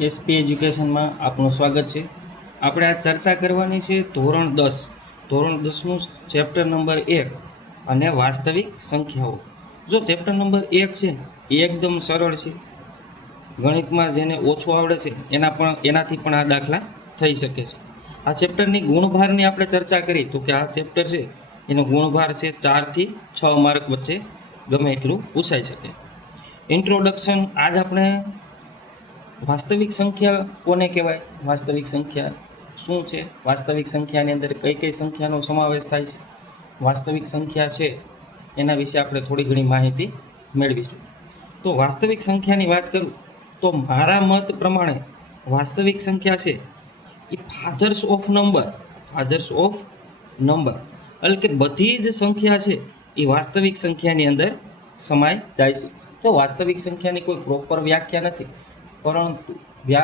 SP એજ્યુકેશનમાં આપનું સ્વાગત છે. આપણે આ ચર્ચા કરવાની છે ધોરણ 10નું ચેપ્ટર નંબર 1 અને વાસ્તવિક સંખ્યાઓ. જો ચેપ્ટર નંબર 1 છે એ એકદમ સરળ છે. ગણિતમાં જેને ઓછું આવડે છે એનાથી પણ આ દાખલા થઈ શકે છે. આ ચેપ્ટરની ગુણભારની આપણે ચર્ચા કરી તો કે આ ચેપ્ટર છે એનો ગુણભાર છે 4 થી 6 માર્ક વચ્ચે ગમે એટલું પૂછાઈ શકે. ઇન્ટ્રોડક્શન. આજ આપણે વાસ્તવિક સંખ્યા કોને કહેવાય, વાસ્તવિક સંખ્યા શું છે, વાસ્તવિક સંખ્યાની અંદર કઈ કઈ સંખ્યાનો સમાવેશ થાય છે, વાસ્તવિક સંખ્યા છે એના વિશે આપણે થોડી ઘણી માહિતી મેળવીશું. તો વાસ્તવિક સંખ્યાની વાત કરું તો મારા મત પ્રમાણે વાસ્તવિક સંખ્યા છે એ ફાધર્સ ઓફ નંબર એટલે કે બધી જ સંખ્યા છે એ વાસ્તવિક સંખ્યાની અંદર સમાય જાય છે. તો વાસ્તવિક સંખ્યાની કોઈ પ્રોપર વ્યાખ્યા નથી, પરંતુ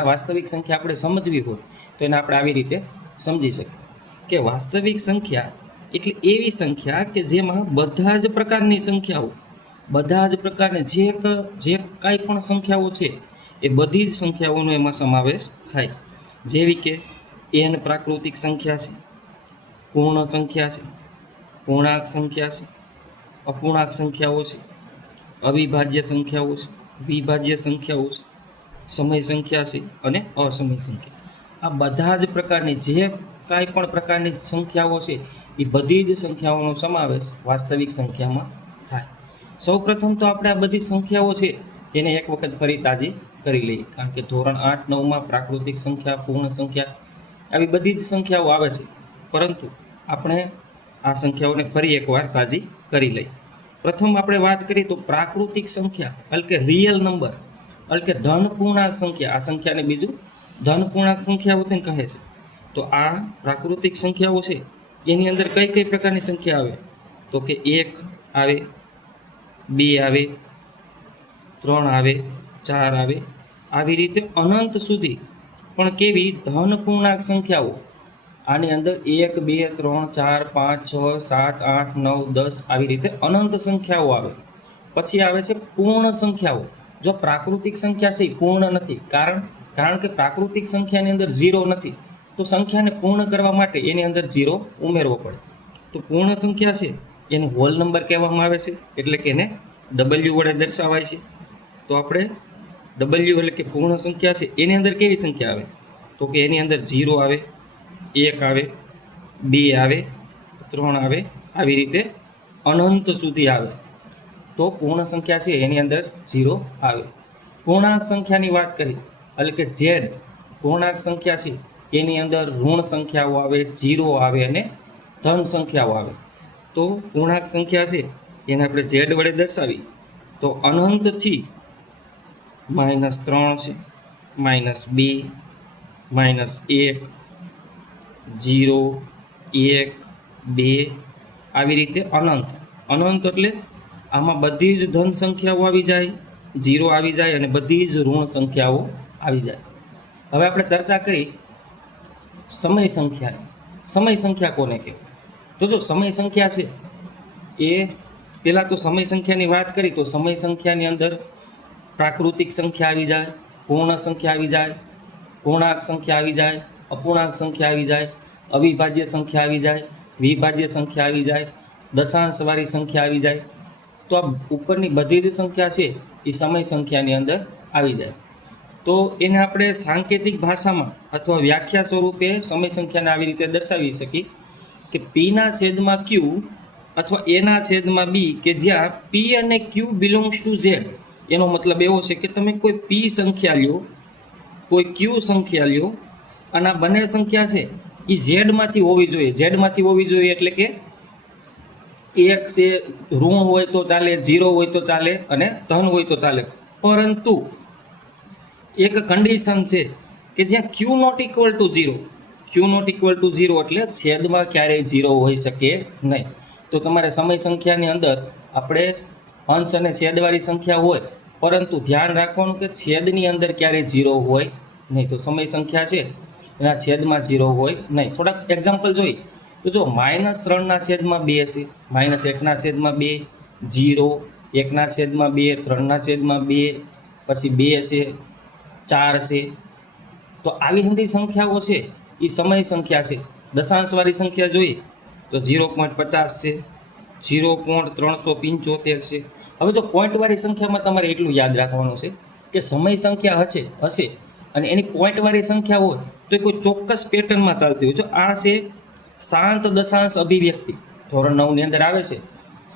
વાસ્તવિક સંખ્યા આપણે સમજવી હોય તો એને આપણે આવી રીતે સમજી શકીએ કે વાસ્તવિક સંખ્યા એટલે એવી સંખ્યા કે જેમાં બધા જ પ્રકારની સંખ્યાઓ, બધા જ પ્રકારની જે કાંઈ પણ સંખ્યાઓ છે એ બધી જ સંખ્યાઓનો એમાં સમાવેશ થાય. જેવી કે n પ્રાકૃતિક સંખ્યા છે, પૂર્ણ સંખ્યા છે, પૂર્ણાંક સંખ્યા છે, અપૂર્ણાંક સંખ્યાઓ છે, અવિભાજ્ય સંખ્યાઓ છે, વિભાજ્ય સંખ્યાઓ છે, સમય સંખ્યા છે અને અસમય સંખ્યા. આ બધા જ પ્રકારની જે કાંઈ પણ પ્રકારની સંખ્યાઓ છે એ બધી જ સંખ્યાઓનો સમાવેશ વાસ્તવિક સંખ્યામાં થાય. સૌપ્રથમ તો આપણે આ બધી સંખ્યાઓ છે એને એક વખત ફરી તાજી કરી લઈએ, કારણ કે ધોરણ 8-9માં પ્રાકૃતિક સંખ્યા, પૂર્ણ સંખ્યા આવી બધી જ સંખ્યાઓ આવે છે, પરંતુ આપણે આ સંખ્યાઓને ફરી એકવાર તાજી કરી લઈએ. પ્રથમ આપણે વાત કરીએ તો પ્રાકૃતિક સંખ્યા એટલે કે રિયલ નંબર એટલે કે ધન પૂર્ણાંક સંખ્યા. આ સંખ્યાને બીજું ધન પૂર્ણાંક સંખ્યાઓ તેને કહે છે. તો આ પ્રાકૃતિક સંખ્યાઓ છે એની અંદર કઈ કઈ પ્રકારની સંખ્યા આવે તો કે 1 આવે, 2 આવે, 3 આવે, 4 આવે, આવી રીતે અનંત સુધી પણ કેવી ધન પૂર્ણાંક સંખ્યાઓ. આની અંદર 1, 2, 3, 4, 5, 6, 7, 8, 9, 10 આવી રીતે અનંત સંખ્યાઓ આવે. પછી આવે છે પૂર્ણ સંખ્યાઓ. જો પ્રાકૃતિક સંખ્યા છે એ પૂર્ણ નથી, કારણ કે પ્રાકૃતિક સંખ્યાની અંદર 0 નથી, તો સંખ્યાને પૂર્ણ કરવા માટે એની અંદર 0 ઉમેરવો પડે. તો પૂર્ણ સંખ્યા છે એને હોલ નંબર કહેવામાં આવે છે, એટલે કે એને W વડે દર્શાવાય છે. તો આપણે W એટલે કે પૂર્ણ સંખ્યા છે એની અંદર કેવી સંખ્યા આવે તો કે એની અંદર 0 આવે, 1 આવે, 2 આવે, 3 આવે, આવી રીતે અનંત સુધી આવે. તો પૂર્ણ સંખ્યા છે એની અંદર 0 આવે. પૂર્ણાંક સંખ્યાની વાત કરી એટલે કે Z પૂર્ણાંક સંખ્યા છે એની અંદર ઋણ સંખ્યાઓ આવે, 0 આવે અને ધન સંખ્યાઓ આવે. તો પૂર્ણાંક સંખ્યા છે એને આપણે Z વડે દર્શાવી તો અનંતથી -3 છે, -2, -1, 0, 1, 2 આવી રીતે અનંત એટલે આમાં બધી જ ધન સંખ્યાઓ આવી જાય, 0 આવી જાય અને બધી જ ઋણ સંખ્યાઓ આવી જાય. હવે આપણે ચર્ચા કરી સમય સંખ્યાની. સમય સંખ્યા કોને કહેવાય તો જો સમય સંખ્યા છે એ પહેલાં તો સમય સંખ્યાની વાત કરી તો સમય સંખ્યાની અંદર પ્રાકૃતિક સંખ્યા આવી જાય, પૂર્ણ સંખ્યા આવી જાય, પૂર્ણાંક સંખ્યા આવી જાય, અપૂર્ણાંક સંખ્યા આવી જાય, અવિભાજ્ય સંખ્યા આવી જાય, વિભાજ્ય સંખ્યા આવી જાય, દશાંશવાળી સંખ્યા આવી જાય. તો આ ઉપરની બધી જ સંખ્યા છે એ સમય સંખ્યાની અંદર આવી જાય. તો એને આપણે સાંકેતિક ભાષામાં અથવા વ્યાખ્યા સ્વરૂપે સમય સંખ્યાને આવી રીતે દર્શાવી શકીએ કે પીના છેદમાં ક્યુ અથવા એના છેદમાં બી કે જ્યાં પી અને ક્યુ બિલોંગ્સ ટુ ઝેડ. એનો મતલબ એવો છે કે તમે કોઈ પી સંખ્યા લ્યો, કોઈ ક્યુ સંખ્યા લ્યો અને આ બંને સંખ્યા છે એ ઝેડમાંથી હોવી જોઈએ. ઝેડમાંથી હોવી જોઈએ એટલે કે 1 છે ઋણ હોય તો ચાલે, 0 હોય તો ચાલે અને ધન હોય તો ચાલે, પરંતુ એક કન્ડિશન છે કે જ્યાં q not equal to 0, q not equal to 0 એટલે છેદમાં ક્યારેય 0 હોઈ શકે નહીં. તો તમારે સમય સંખ્યાની અંદર આપણે અંશ અને છેદવાળી સંખ્યા હોય, પરંતુ ધ્યાન રાખવાનું કે છેદની અંદર ક્યારેય 0 હોય નહીં. તો સમય સંખ્યા છે એના છેદમાં 0 હોય નહીં. થોડાક એક્ઝામ્પલ જોઈ તો જો -3/2 છે, -1/2, 0, 1/2, 3/2, પછી 2 છે, 4 છે, તો આવી બધી સંખ્યાઓ છે એ સમય સંખ્યા છે. દશાંશવાળી સંખ્યા જોઈએ તો 0.50 છે, 0.375 છે. હવે જો પોઈન્ટવાળી સંખ્યામાં તમારે એટલું યાદ રાખવાનું છે કે સમય સંખ્યા હશે અને એની પોઈન્ટવાળી સંખ્યા હોય તો એ કોઈ ચોક્કસ પેટર્નમાં ચાલતી હોય. જો આ છે શાંત દશાંશ અભિવ્યક્તિ, ધોરણ 9 ની અંદર આવે છે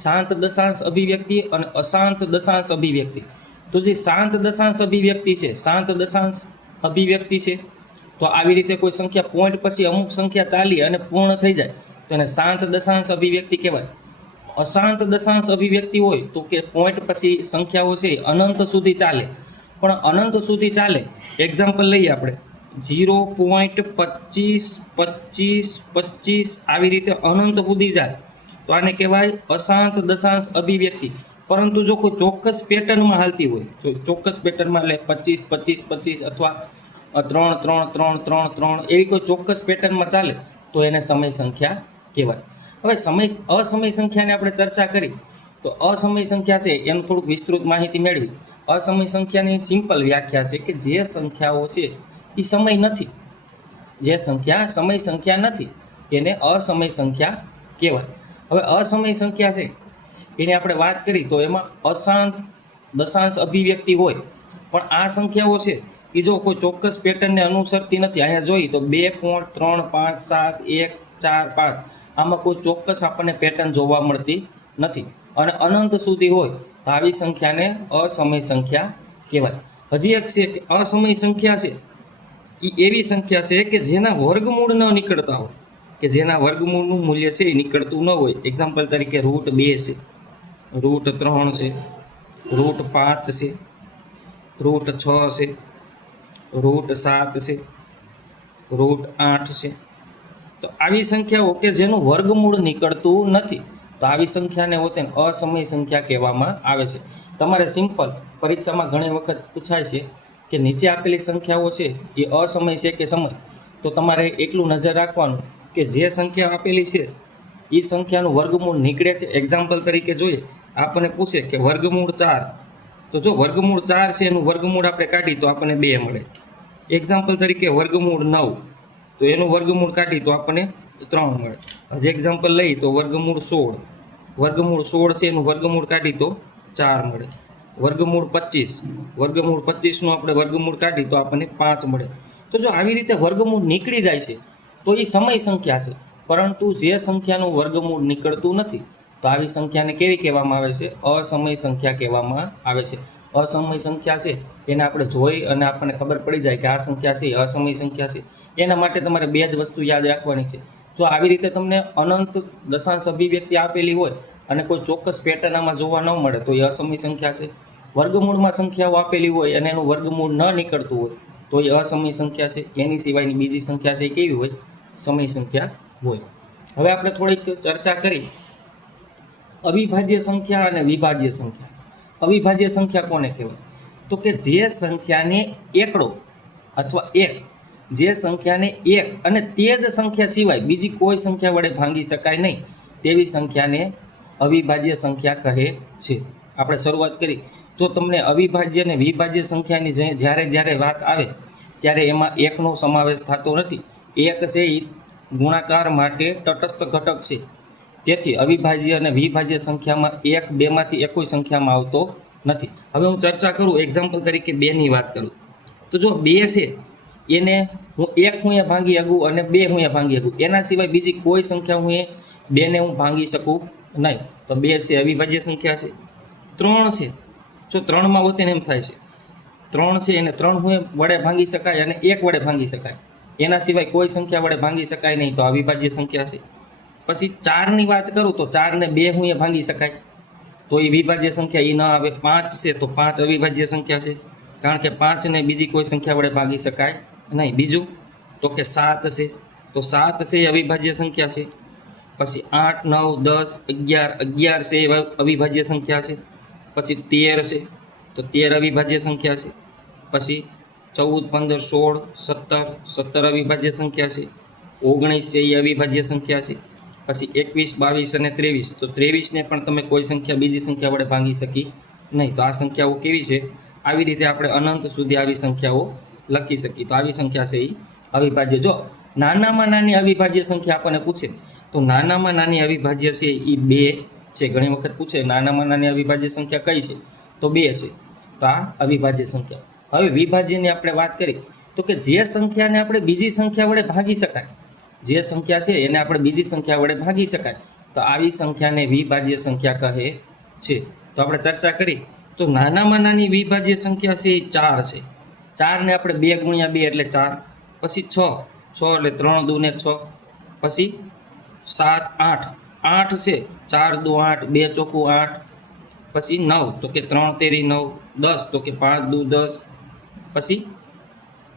શાંત દશાંશ અભિવ્યક્તિ અને અશાંત દશાંશ અભિવ્યક્તિ. તો જે શાંત દશાંશ અભિવ્યક્તિ છે, શાંત દશાંશ અભિવ્યક્તિ છે, તો આવી રીતે કોઈ સંખ્યા પોઈન્ટ પછી અમુક સંખ્યા ચાલી અને પૂર્ણ થઈ જાય તો એને શાંત દશાંશ અભિવ્યક્તિ કહેવાય. અશાંત દશાંશ અભિવ્યક્તિ હોય તો કે પોઈન્ટ પછી સંખ્યાઓ છે અનંત સુધી ચાલે, પણ અનંત સુધી ચાલે. એક્ઝામ્પલ લઈએ આપણે 0.25 આવી રીતે અનંત સુધી જાય તો આને કહેવાય અશાંત દશાંશ અભિવ્યક્તિ. પરંતુ જો કોઈ ચોક્કસ પેટર્નમાં હાલતી હોય, જો ચોક્કસ પેટર્નમાં એટલે 25 25 25 અથવા 3 3 3 3 3 એવી કોઈ ચોક્કસ પેટર્નમાં ચાલે તો એને સમય સંખ્યા કહેવાય. હવે અસમય સંખ્યાને આપણે ચર્ચા કરી તો અસમય સંખ્યા છે એનું થોડુંક વિસ્તૃત માહિતી મેળવી. અસમય સંખ્યાની સિમ્પલ વ્યાખ્યા છે કે જે સંખ્યાઓ છે એ સમય નથી, જે સંખ્યા સમય સંખ્યા નથી એને અસમય સંખ્યા કહેવાય. હવે અસમય સંખ્યા છે એની આપણે વાત કરી તો એમાં અશાંત દશાંશ અભિવ્યક્તિ હોય, પણ આ સંખ્યાઓ છે એ જો કોઈ ચોક્કસ પેટર્નને અનુસરતી નથી. અહીંયા જોઈએ તો 2.3 5 7 1 4 5 આમાં કોઈ ચોક્કસ આપણને પેટર્ન જોવા મળતી નથી અને અનંત સુધી હોય તો આવી સંખ્યાને અસમય સંખ્યા કહેવાય. હજી એક છે કે અસમય સંખ્યા છે એ એવી સંખ્યા છે કે જેના વર્ગમૂળ ન નીકળતા હોય, કે જેના વર્ગમૂળનું મૂલ્ય છે એ નીકળતું ન હોય. એક્ઝામ્પલ તરીકે √2 છે, √3 છે, √5 છે, √6 છે, √7 છે, √8 છે. તો આવી સંખ્યાઓ કે જેનું વર્ગમૂળ નીકળતું નથી તો આવી સંખ્યાને હોતે અસમય સંખ્યા કહેવામાં આવે છે. તમારે સિમ્પલ પરીક્ષામાં ઘણી વખત પૂછાય છે કે નીચે આપેલી સંખ્યાઓ છે એ અસમય છે કે સમય, તો તમારે એટલું નજર રાખવાનું કે જે સંખ્યા આપેલી છે એ સંખ્યાનું વર્ગમૂળ નીકળે છે. એક્ઝામ્પલ તરીકે જોઈએ આપણને પૂછે કે વર્ગમૂળ 4, તો જો વર્ગમૂળ 4 છે એનું વર્ગમૂળ આપણે કાઢી તો આપણને 2 મળે. એક્ઝામ્પલ તરીકે વર્ગમૂળ 9 તો એનું વર્ગમૂળ કાઢી તો આપણને 3 મળે. હજી એક્ઝામ્પલ લઈ તો વર્ગમૂળ 16, વર્ગમૂળ 16 છે એનું વર્ગમૂળ કાઢી તો 4 મળે. વર્ગમૂળ 25, વર્ગમૂળ 25નું આપણે વર્ગમૂળ કાઢી તો આપણને 5 મળે. તો જો આવી રીતે વર્ગમૂળ નીકળી જાય છે તો એ સમય સંખ્યા છે, પરંતુ જે સંખ્યાનું વર્ગમૂળ નીકળતું નથી તો આવી સંખ્યાને કેવી કહેવામાં આવે છે? અસમય સંખ્યા કહેવામાં આવે છે. અસમય સંખ્યા છે એને આપણે જોઈ અને આપણને ખબર પડી જાય કે આ સંખ્યા છે એ અસમય સંખ્યા છે. એના માટે તમારે 2 જ વસ્તુ યાદ રાખવાની છે. જો આવી રીતે તમને અનંત દશાંશ અભિવ્યક્તિ આપેલી હોય અને કોઈ ચોક્કસ પેટર્ન આમાં જોવા ન મળે તો એ અસમય સંખ્યા છે. વર્ગમૂળમાં સંખ્યાઓ આપેલી હોય અને એનું વર્ગમૂળ ન નીકળતું હોય તો એ અસમય સંખ્યા છે. એની સિવાયની બીજી સંખ્યા છે એ કેવી હોય? સમય સંખ્યા હોય. હવે આપણે થોડીક ચર્ચા કરી અવિભાજ્ય સંખ્યા અને વિભાજ્ય સંખ્યા. અવિભાજ્ય સંખ્યા કોને કહેવાય? તો કે જે સંખ્યાને એકડો અથવા એક, જે સંખ્યાને એક અને તે જ સંખ્યા સિવાય બીજી કોઈ સંખ્યા વડે ભાંગી શકાય નહીં તેવી સંખ્યાને અવિભાજ્ય સંખ્યા કહે છે. આપણે શરૂઆત કરી જો તમને અવિભાજ્ય અને વિભાજ્ય સંખ્યાની જ્યારે વાત આવે ત્યારે એમાં એકનો સમાવેશ થતો નથી. એક છે એ ગુણાકાર માટે તટસ્થ ઘટક છે, તેથી અવિભાજ્ય અને વિભાજ્ય સંખ્યામાં એક બેમાંથી એકોય સંખ્યામાં આવતો નથી. હવે હું ચર્ચા કરું એક્ઝામ્પલ તરીકે 2ની વાત કરું તો જો 2 છે એને હું 1 હું ભાંગી શકું અને 2 હું ભાંગી શકું, એના સિવાય બીજી કોઈ સંખ્યા હું 2ને હું ભાંગી શકું નહીં. તો 2 છે અવિભાજ્ય સંખ્યા છે. 3 છે, જો 3માં હોતે એમ થાય છે 3 છે એને 3 હું વડે ભાંગી શકાય અને 1 વડે ભાંગી શકાય, એના સિવાય કોઈ સંખ્યા વડે ભાંગી શકાય નહીં તો અવિભાજ્ય સંખ્યા છે. પછી 4ની વાત કરું તો 4ને 2 હું ભાંગી શકાય તો એ વિભાજ્ય સંખ્યા એ ન આવે. 5 છે તો 5 અવિભાજ્ય સંખ્યા છે, કારણ કે 5ને બીજી કોઈ સંખ્યા વડે ભાંગી શકાય નહીં. બીજું તો કે 7 છે તો 7 છે એ અવિભાજ્ય સંખ્યા છે. પછી 8 9 10 11 છે એ અવિભાજ્ય સંખ્યા છે. પછી 13 છે તો 13 અવિભાજ્ય સંખ્યા છે. પછી 14 15 16 17 17 અવિભાજ્ય સંખ્યા છે. 19 છે એ અવિભાજ્ય સંખ્યા છે. પછી 21 22 અને 23 તો 23ને પણ તમે કોઈ સંખ્યા બીજી સંખ્યા વડે ભાંગી શકી નહીં. તો આ સંખ્યાઓ કેવી છે? આવી રીતે આપણે અનંત સુધી આવી સંખ્યાઓ લખી શકીએ. તો આવી સંખ્યા છે એ અવિભાજ્ય. જો નાનામાં નાની અવિભાજ્ય સંખ્યા આપણને પૂછે તો નાનામાં નાની અવિભાજ્ય છે એ 2 છે. ઘણી વખત પૂછે નાનામાં નાની અવિભાજ્ય સંખ્યા કઈ છે, તો 2 છે. તો આ અવિભાજ્ય સંખ્યા. હવે વિભાજ્યની આપણે વાત કરી તો કે જે સંખ્યાને આપણે બીજી સંખ્યા વડે ભાગી શકાય, જે સંખ્યા છે એને આપણે બીજી સંખ્યા વડે ભાગી શકાય, તો આવી સંખ્યાને વિભાજ્ય સંખ્યા કહે છે. તો આપણે ચર્ચા કરી તો નાનામાં નાની વિભાજ્ય સંખ્યા છે એ 4 છે. 4ને આપણે 2 ગુણ્યા 2 એટલે 4, પછી 6 એટલે 3 દુ ને 6, પછી 7 8 8 છે, 4 દુ 8, 2 ચોકું 8, પછી 9 તો કે 3 તેરી 9, 10 તો કે 5 દુ 10, પછી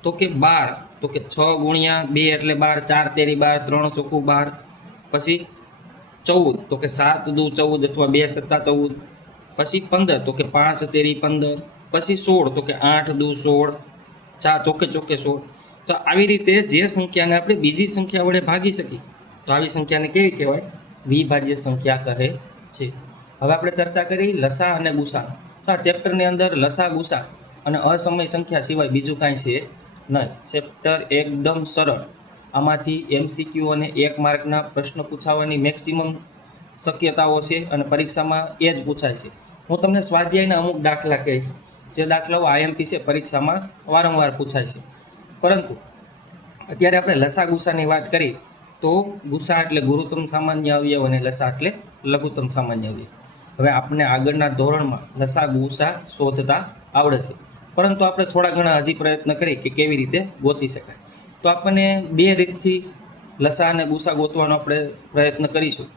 તો કે 12 તો કે 6 ગુણ્યા 2 એટલે 12, 4 તેરી 12, 3 ચોકું 12, પછી 14 તો કે 7 દુ 14 અથવા 2 સત્તા 14, પછી 15 તો કે 5 તેરી 15, પછી 16 તો કે 8 દુ 16, 4 ચોકે 16. તો આવી રીતે જે સંખ્યાને આપણે બીજી સંખ્યા વડે ભાગી શકીએ તો આવી સંખ્યાને કેવી કહેવાય? વિભાજ્ય સંખ્યા કહે છે. હવે આપણે ચર્ચા કરી લસા અને ગુસા. તો આ ચેપ્ટરની અંદર લસા ગુસા અને અસમય સંખ્યા સિવાય બીજું કાંઈ છે નહીં. ચેપ્ટર એકદમ સરળ. આમાંથી MCQ અને 1 માર્કના પ્રશ્ન પૂછાવાની મેક્સિમમ શક્યતાઓ છે અને પરીક્ષામાં એ જ પૂછાય છે. હું તમને સ્વાધ્યાયના અમુક દાખલા કહીશ, જે દાખલાઓ IMP છે, પરીક્ષામાં વારંવાર પૂછાય છે. પરંતુ અત્યારે આપણે લસા ગુસાની વાત કરી તો ગુસા એટલે ગુરુત્તમ સામાન્ય અવયવ અને લસા એટલે લઘુત્તમ સામાન્ય અવયવ. હવે આપણે આગળના ધોરણમાં લસા ગુસા શોધતા આવડે છે, પરંતુ આપણે થોડા ઘણા હજી પ્રયત્ન કરી કે કેવી રીતે ગોતી શકાય. તો આપણને 2 રીતથી લસા અને ગુસા ગોતવાનો આપણે પ્રયત્ન કરીશું.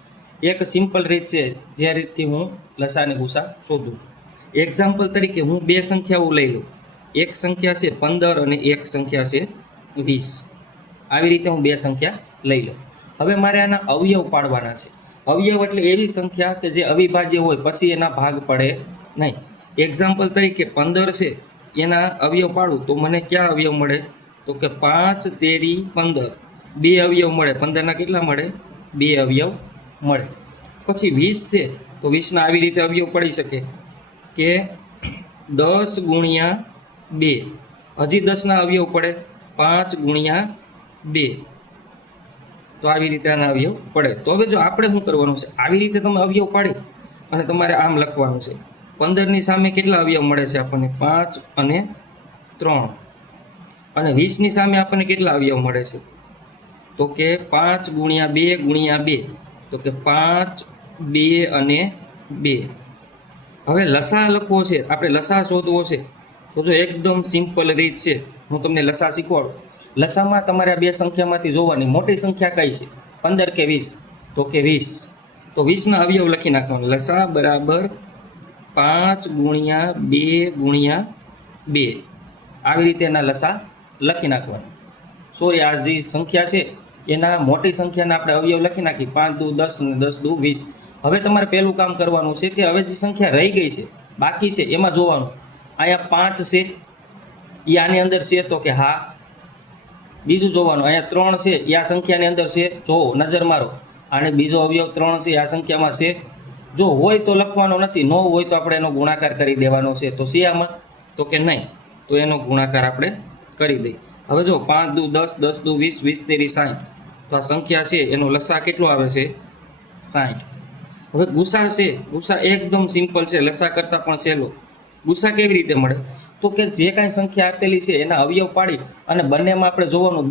એક સિમ્પલ રીત છે, જે રીતથી હું લસા અને ગુસા શોધું છું. એક્ઝામ્પલ તરીકે હું 2 સંખ્યાઓ લઈ લઉં. એક સંખ્યા છે 15 અને એક સંખ્યા છે 20. આવી રીતે હું 2 સંખ્યા લઈ લઉં. હવે મારે આના અવયવ પાડવાના છે. અવયવ એટલે એવી સંખ્યા કે જે અવિભાજ્ય હોય પછી એના ભાગ પડે નહીં. એક્ઝામ્પલ તરીકે 15 છે, એના અવયવ પાડું તો મને ક્યાં અવયવ મળે? તો કે 5 તેરી 15, 2 અવયવ મળે. 15ના કેટલા મળે? 2 અવયવ મળે. પછી 20 છે તો 20ના આવી રીતે અવયવ પડી શકે કે 10 ગુણ્યા 2, હજી 10ના અવયવ પડે 5 ગુણ્યા 2. તો આવી રીતે આના અવયવ પડે. તો હવે જો આપણે શું કરવાનું છે, આવી રીતે તમે અવયવ પાડી અને તમારે આમ લખવાનું છે. 15ની સામે કેટલા અવયવ મળે છે આપણને? 5 અને 3. અને 20ની સામે આપણને કેટલા અવયવ મળે છે? તો કે 5 ગુણ્યા 2 ગુણ્યા 2, તો કે 5 2 અને 2. હવે લસા લખવો છે, આપણે લસા શોધવો છે તો જો એકદમ સિમ્પલ રીત છે, હું તમને લસા શીખવાડું. લસામાં તમારે આ 2 સંખ્યામાંથી જોવાની મોટી સંખ્યા કઈ છે, 15 કે 20? તો કે 20. તો 20ના અવયવ લખી નાખવાનું. લસા બરાબર 5 ગુણ્યા 2 ગુણ્યા 2. આવી રીતે એના લસા લખી નાખવાનું. સોરી, આ જે સંખ્યા છે એના મોટી સંખ્યાના આપણે અવયવ લખી નાખી. 5 દુ 10 અને 10 દુ 20. હવે તમારે પહેલું કામ કરવાનું છે કે હવે જે સંખ્યા રહી ગઈ છે, બાકી છે, એમાં જોવાનું. અહીંયા 5 છે, એ આની અંદર છે તો કે હા. બીજું જોવાનું, અહીંયા 3 છે, એ આ સંખ્યાની અંદર છે, જો નજર મારો. આને બીજો અવયવ 3 છે, આ સંખ્યામાં છે. જો હોય તો લખવાનો નથી, ન હોય તો આપણે એનો ગુણાકાર કરી દેવાનો છે. તો છે આમાં? તો કે નહીં. તો એનો ગુણાકાર આપણે કરી દઈએ. હવે જો 5 દુ 10, 10 દુ 20, 20 તેરી 60. તો આ સંખ્યા છે એનો લસા કેટલો આવે છે? 60. હવે ગુસા છે, ગુસા એકદમ સિમ્પલ છે, લસા કરતાં પણ સહેલો. ગુસા કેવી રીતે મળે? તો કે જે કાંઈ સંખ્યા આપેલી છે એના અવયવ પાડી અને બંનેમાં આપણે જોવાનું,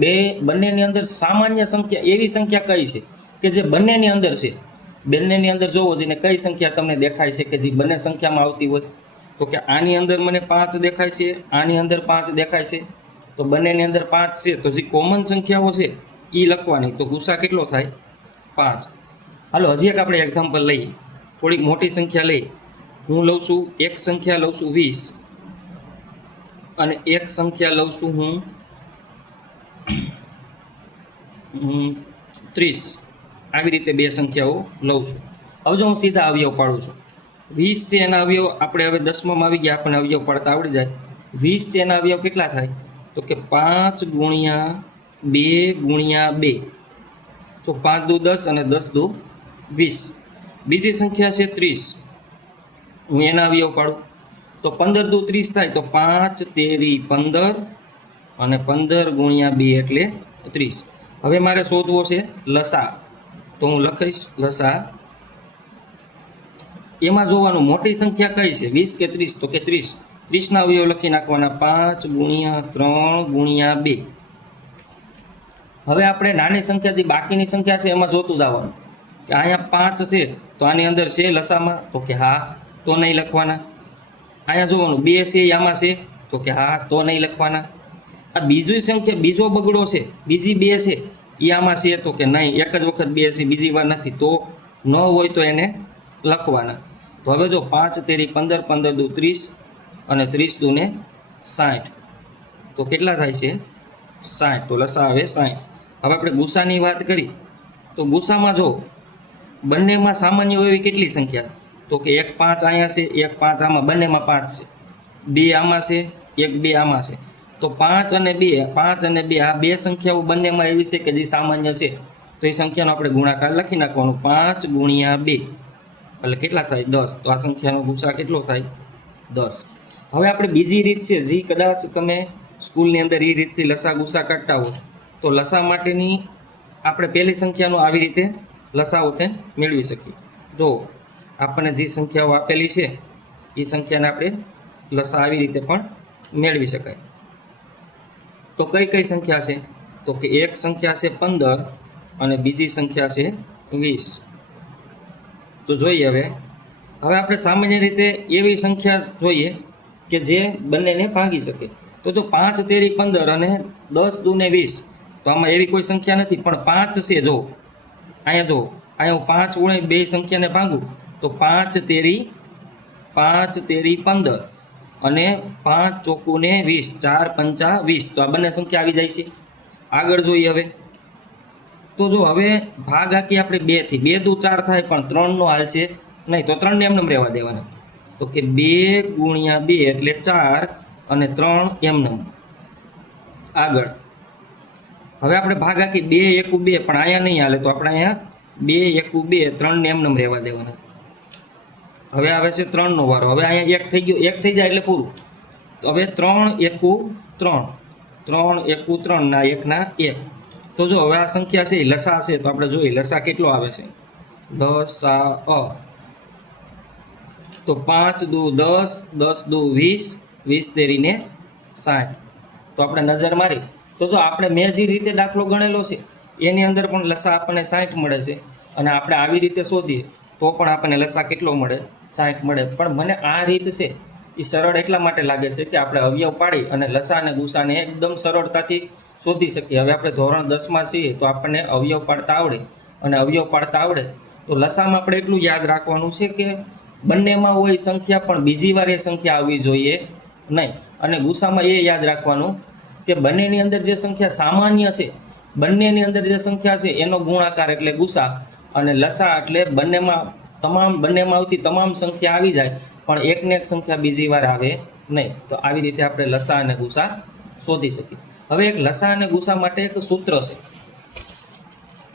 બંનેની અંદર સામાન્ય સંખ્યા એવી સંખ્યા કઈ છે કે જે બંનેની અંદર છે. બંનેની અંદર જોવો જેને કઈ સંખ્યા તમને દેખાય છે કે જે બંને સંખ્યામાં આવતી હોય. તો કે આની અંદર મને 5 દેખાય છે, આની અંદર 5 દેખાય છે. તો બંનેની અંદર 5 છે, તો જે કોમન સંખ્યાઓ છે એ લખવાની. તો ગુસા કેટલો થાય? 5. હાલો હજી એક આપણે એક્ઝામ્પલ લઈએ, થોડીક મોટી સંખ્યા લઈએ. હું લઉં છું એક સંખ્યા લઉં છું 20 અને એક સંખ્યા લઉં છું હું 30. આવી રીતે 2 સંખ્યાઓ લઉં છું. હવે જો હું સીધા અવયવ પાડું છું. 20 છે એના અવયવ આપણે હવે 10માં આવી ગયા, આપણને અવયવ પાડતા આવડી જાય. 20 છે એના અવયવ કેટલા થાય? તો કે 5 ગુણ્યા 2 ગુણ્યા 2. તો 5 દુ 10 અને 10 દુ 20. બીજી સંખ્યા છે 30, હું એના અવયવ પાડું તો 15 દુ 30 થાય. તો 5 તેરી 15 અને 15 ગુણ્યા 2 એટલે 30. હવે મારે શોધવો છે લસા, તો હું લખીશ લસા. એમાં જોવાનું મોટી સંખ્યા કઈ છે, 20 કે 30, તો કે 30. 30 ના અવયવ લખી નાખવાના, 5 ગુણ્યા 3 ગુણ્યા 2. હવે આપણે નાની સંખ્યા જે બાકીની સંખ્યા છે એમાં જોતું જવાનું કે અહીંયા 5 છે તો આની અંદર છે લસામાં, તો કે હા, તો નહીં લખવાના. અહીંયા જોવાનું 2 છે આમાં છે, તો કે હા, તો નહીં લખવાના. આ બીજી સંખ્યા બીજો બગડો છે, બીજી 2 છે એ આમાં છે, તો કે નહીં, એક જ વખત 2 છે, બીજી વાર નથી, તો ન હોય તો એને લખવાના. તો હવે જો 5 તેરી 15, 15 દુ 30 અને 30 દુ ને 60, તો કેટલા થાય છે 60, તો લસા આવે 60. હવે આપણે ગુસાની વાત કરી તો ગુસામાં જો બંનેમાં સામાન્ય હોય એવી કેટલી સંખ્યા, તો કે 1 5 અહીંયા છે, 1 5 આમાં, બંનેમાં 5 છે, 2 આમાં છે, 1 2 આમાં છે. તો 5 અને 2, 5 અને 2 આ બે સંખ્યાઓ બંનેમાં એવી છે કે જે સામાન્ય છે, તો એ સંખ્યાનો આપણે ગુણાકાર લખી નાખવાનો, 5 ગુણ્યા 2 એટલે કેટલા થાય 10. તો આ સંખ્યાનો ગુસા કેટલો થાય 10. હવે આપણે બીજી રીત છે જે કદાચ તમે સ્કૂલની અંદર એ રીતથી લસા ગુસા કાઢતા હો, તો લસા માટેની આપણે પહેલી સંખ્યાનો આવી રીતે લસાઓ તે મેળવી શકીએ. જો આપણને જે સંખ્યાઓ આપેલી છે એ સંખ્યાને આપણે લસા આવી રીતે પણ મેળવી શકાય. તો કઈ કઈ સંખ્યા છે, તો કે એક સંખ્યા છે 15 અને બીજી સંખ્યા છે 20. તો જોઈએ હવે આપણે સામાન્ય રીતે એવી સંખ્યા જોઈએ કે જે બંનેને ભાગી શકે. તો જો 5 તેરી 15 અને 10 દુ ને 20, તો આમાં એવી કોઈ સંખ્યા નથી, પણ 5 છે. જો અહીંયા હું 5 ગુણે બે સંખ્યાને ભાગું તો 5 તેરી 15 અને 5 ચોકું ને 20, 4 પંચા 20, તો આ બંને સંખ્યા આવી જાય છે. આગળ જોઈએ હવે તો જો હવે ભાગ આખી આપણે 2 થી 2 દુ 4 થાય, પણ 3 નો હાલ છે નહીં, તો 3 ને એમને રહેવા દેવાના. તો કે 2 ગુણ્યા 2 એટલે 4 અને 3 એમને. આગળ હવે આપણે ભાગ આખી 2 એકુ 2, પણ અહીંયા નહીં હાલે, તો આપણે અહીંયા 2 એકુ 2, 3 ને એમને રહેવા દેવાના. હવે આવે છે 3 નો વારો. હવે અહીંયા 1 થઈ ગયો, 1 થઈ જાય એટલે પૂરું. તો હવે 3 એકુ 3, 3 એકુ 3 ના 1 ના 1. તો જો હવે આ સંખ્યા છે લસા છે, તો આપણે જોઈએ લસા કેટલો આવે છે, લસા. તો 5 દુ 10, 10 દુ 20, 20 તેરીને 60. તો આપણે નજર મારી તો જો આપણે મેં જે રીતે દાખલો ગણેલો છે એની અંદર પણ લસા આપણને 60 મળે છે, અને આપણે આવી રીતે શોધીએ તો પણ આપણને લસા કેટલો મળે 60 મળે. પણ મને આ રીત છે એ સરળ એટલા માટે લાગે છે કે આપણે અવયવ પાડી અને લસા અને ગુસાને એકદમ સરળતાથી શોધી શકીએ. હવે આપણે ધોરણ 10માં છીએ તો આપણને અવયવ પાડતા આવડે, અને અવયવ પાડતા આવડે તો લસામાં આપણે એટલું યાદ રાખવાનું છે કે બંનેમાં હોય સંખ્યા પણ બીજી વાર એ સંખ્યા આવવી જોઈએ નહીં. અને ગુસામાં એ યાદ રાખવાનું કે બંનેની અંદર જે સંખ્યા સામાન્ય છે, બંનેની અંદર જે સંખ્યા છે એનો ગુણાકાર એટલે ગુસા, અને લસા એટલે બંનેમાં આવતી તમામ સંખ્યા આવી જાય, પણ એકને એક સંખ્યા બીજી વાર આવે નહીં. તો આવી રીતે આપણે લસા અને ગુસા શોધી શકીએ. હવે એક લસા અને ગુસા માટે એક સૂત્ર છે,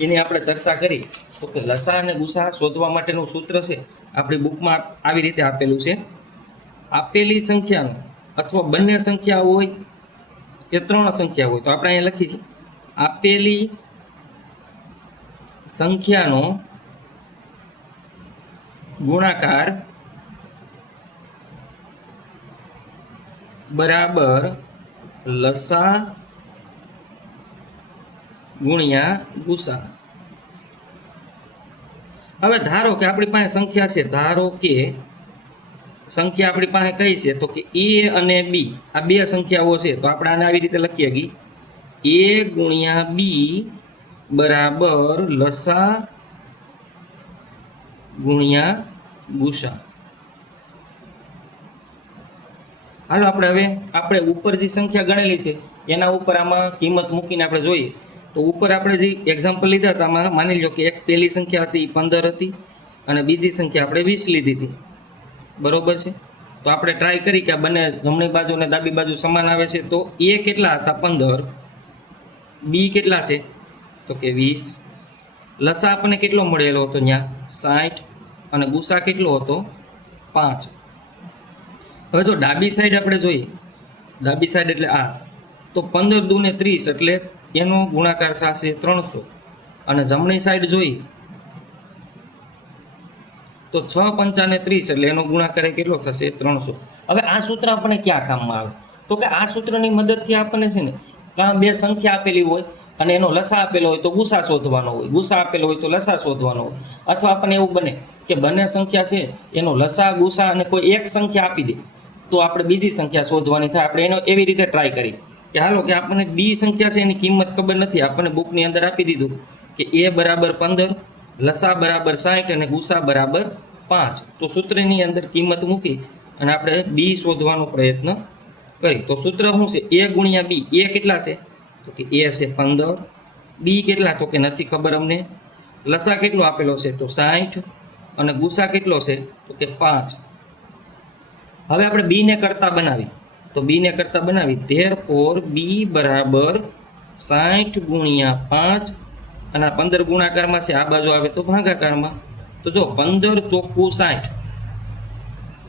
એની આપણે ચર્ચા કરી. તો કે લસા અને ગુસા શોધવા માટેનું સૂત્ર છે આપણી બુકમાં આવી રીતે આપેલું છે. આપેલી સંખ્યાનો અથવા બંને સંખ્યા હોય કે 3 સંખ્યા હોય, તો આપણે અહીંયા લખી છે આપેલી સંખ્યાનો ગુણાકાર બરાબર લસા ગુણ્યા ગુસા. હવે ધારો કે આપણી પાસે સંખ્યા છે, ધારો કે સંખ્યા આપણી પાસે કઈ છે, તો કે a અને b આ બે સંખ્યાઓ છે. તો આપણે આને આવી રીતે લખીએ કે a ગુણ્યા b બરાબર લસા ગુણ્યા ગુસા. હાલો આપણે ઉપર જે સંખ્યા ગણેલી છે એના ઉપર આમાં કિંમત મૂકીને આપણે જોઈએ. તો ઉપર આપણે જે એક્ઝામ્પલ લીધા હતા આમાં માની લો કે એક પહેલી સંખ્યા હતી 15 હતી અને બીજી સંખ્યા આપણે 20 લીધી હતી, બરોબર છે. તો આપણે ટ્રાય કરી કે આ બંને જમણી બાજુ અને ડાબી બાજુ સમાન આવે છે. તો એ કેટલા હતા 15, બી કેટલા છે તો કે 20, લસા આપણને કેટલો મળેલો હતો ત્યાં 60, અને ગુસા કેટલો હતો 5. હવે જો ડાબી સાઈડ આપણે જોઈએ, ડાબી સાઈડ એટલે આ, તો તો 15 દૂને 30 એટલે એનો ગુણાકાર થશે 300 અને જમણી સાઈડ જોઈએ તો 6 પંચાને 30 એટલે એનો ગુણાકાર કેટલો થશે 300. હવે આ સૂત્ર આપણને ક્યાં કામમાં આવે તો કે આ સૂત્રની મદદથી આપણને છે ને કાં બે સંખ્યા આપેલી હોય અને એનો લસા આપેલો હોય તો ગુસા શોધવાનો હોય, ગુસા આપેલો હોય તો લસા શોધવાનો હોય, અથવા આપણને એવું બને કે બંને સંખ્યા છે એનો લસા ગુસા અને કોઈ એક સંખ્યા આપી દે તો આપણે બીજી સંખ્યા શોધવાની થાય. આપણે એનો એવી રીતે ટ્રાય કરી કે હાલો કે આપણને બી સંખ્યા છે એની કિંમત ખબર નથી, આપણને બુકની અંદર આપી દીધું કે એ બરાબર 15, લસા બરાબર 60 અને ગુસા બરાબર 5. તો સૂત્રની અંદર કિંમત મૂકી અને આપણે બી શોધવાનો પ્રયત્ન કરી. તો સૂત્ર શું છે? એ ગુણ્યા બી. એ કેટલા છે તો કે એ છે 15, બી કેટલા તો કે નથી ખબર અમને, લસા કેટલો આપેલો છે તો 60 અને ગુસા કેટલો છે તો કે 5. હવે આપણે બી ને કરતા બનાવી તો બી ને કરતા બનાવી therefore બી બરાબર 60 ગુણ્યા 5 અને આ 15 ગુણાકારમાં છે, આ બાજુ આવે તો ભાગાકારમાં. તો જો 15 ચોખ્ખું 60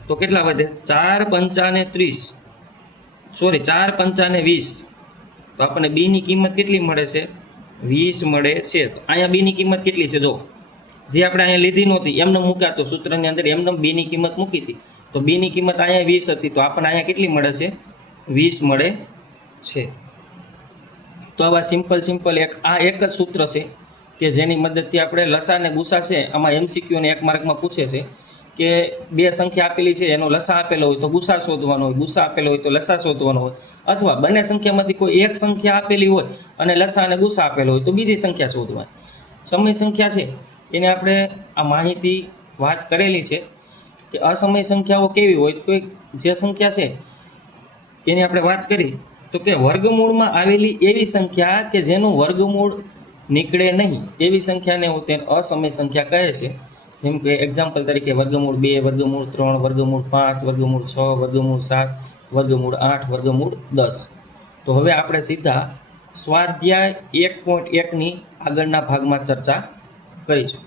તો કેટલા વધે 4 પંચાને 30, સોરી 4 પંચાને 20. તો આપણને બી ની કિંમત કેટલી મળે છે 20 મળે છે. તો અહીંયા બી ની કિંમત કેટલી છે જો, જે આપણે અહીંયા લીધી નહોતી એમને મૂક્યા તો સૂત્રની અંદર એમને બી ની કિંમત મૂકી હતી તો બી ની કિંમત અહીંયા 20 હતી તો આપણને અહીંયા કેટલી મળે છે 20 મળે છે. તો આવા સિમ્પલ એક જ સૂત્ર છે કે જેની મદદથી આપણે લસા અને ગુસા છે આમાં એમસીક્યુ ને 1 માર્કમાં પૂછે છે કે બે સંખ્યા આપેલી છે એનો લસા આપેલો હોય તો ગુસા શોધવાનો હોય, ગુસા આપેલો હોય તો લસા શોધવાનો હોય, અથવા બંને સંખ્યામાંથી કોઈ એક સંખ્યા આપેલી હોય અને લસા અને ગુસા આપેલો હોય તો બીજી સંખ્યા શોધવાની. સમય સંખ્યા છે એને આપણે આ માહિતી વાત કરેલી છે કે અસમય સંખ્યાઓ કેવી હોય, કોઈ જે સંખ્યા છે એની આપણે વાત કરી તો કે વર્ગમૂળમાં આવેલી એવી સંખ્યા કે જેનું વર્ગમૂળ નીકળે નહીં એવી સંખ્યાને હું તેને અસમય સંખ્યા કહે છે. જેમ કે એક્ઝામ્પલ તરીકે વર્ગમૂળ 2, વર્ગમૂળ 3, વર્ગમૂળ 5, વર્ગમૂળ 6, વર્ગમૂળ 7, વર્ગમૂળ 8, વર્ગમૂળ 10. તો હવે આપણે સીધા સ્વાધ્યાય 1.1 ની આગળના ભાગમાં ચર્ચા કરીશું.